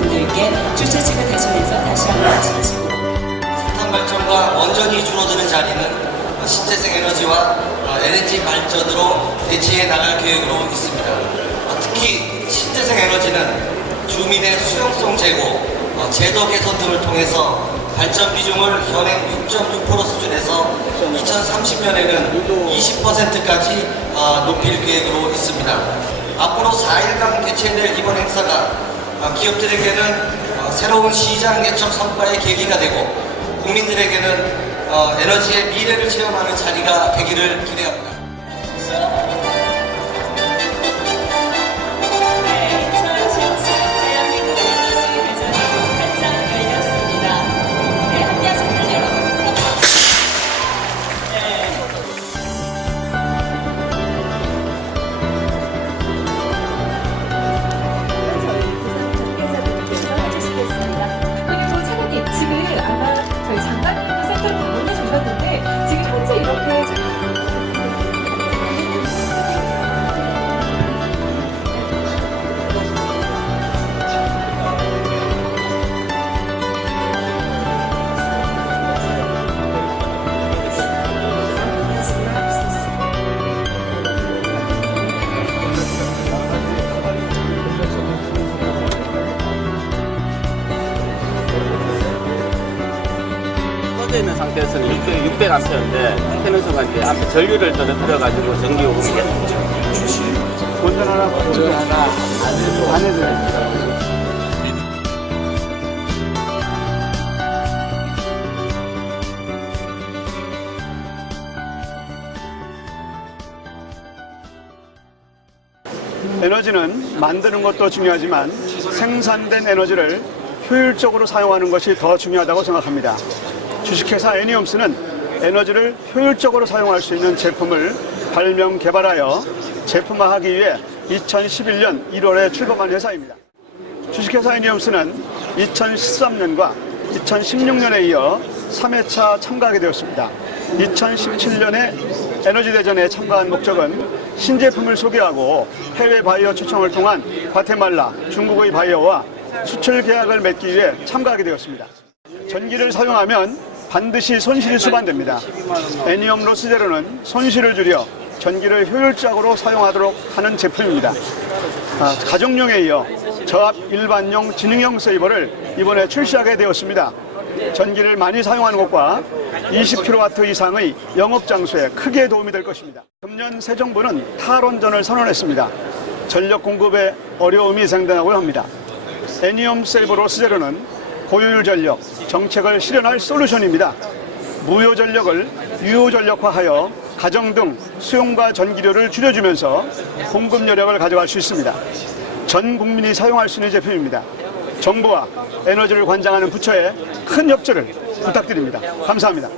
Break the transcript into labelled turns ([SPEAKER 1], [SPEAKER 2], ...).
[SPEAKER 1] 분들께 주최 측을 대신해서 다시 한번 진심으로
[SPEAKER 2] 석탄 발전과 원전이 줄어드는 자리는 신재생 에너지와 LNG 발전으로 대체해 나갈 계획으로 있습니다. 어, 특히 신재생 에너지는 주민의 수용성 제고, 어, 제도 개선 등을 통해서 발전 비중을 현행 6.6% 수준에서 2030년에는 20%까지 어, 높일 계획으로 있습니다. 앞으로 4일간 개최될 이번 행사가 어, 기업들에게는 어, 새로운 시장 개척 성과의 계기가 되고 국민들에게는 어, 에너지의 미래를 체험하는 자리가 되기를 기대합니다.
[SPEAKER 3] 꺼져 있는 상태에서는 600, 600 암페어인데 켜는 순간 이제 앞에 전류를 떨어뜨려가지고 전기 요금이 계속 본전 하나, 본전 하나 안 해도 됩니다.
[SPEAKER 4] 에너지는 만드는 것도 중요하지만 생산된 에너지를 효율적으로 사용하는 것이 더 중요하다고 생각합니다. 주식회사 애니엄스는 에너지를 효율적으로 사용할 수 있는 제품을 발명 개발하여 제품화하기 위해 2011년 1월에 출범한 회사입니다. 주식회사 애니엄스는 2013년과 2016년에 이어 3회차 참가하게 되었습니다. 2017년에 에너지 대전에 참가한 목적은 신제품을 소개하고 해외 바이어 초청을 통한 과테말라, 중국의 바이어와 수출 계약을 맺기 위해 참가하게 되었습니다. 전기를 사용하면 반드시 손실이 수반됩니다. 애니엄 로스제로는 손실을 줄여 전기를 효율적으로 사용하도록 하는 제품입니다. 아, 가정용에 이어 저압 일반용 지능형 세이버를 이번에 출시하게 되었습니다. 전기를 많이 사용하는 것과 20kW 이상의 영업 장소에 크게 도움이 될 것입니다. 금년 새 정부는 탈원전을 선언했습니다. 전력 공급에 어려움이 생겨나고 합니다. 애니엄 세이버 로스제로는 고효율 전력 정책을 실현할 솔루션입니다. 무효 전력을 유효 전력화하여 가정 등 수용과 전기료를 줄여주면서 공급 여력을 가져갈 수 있습니다. 전 국민이 사용할 수 있는 제품입니다. 정부와 에너지를 관장하는 부처에 큰 협조를 부탁드립니다. 감사합니다.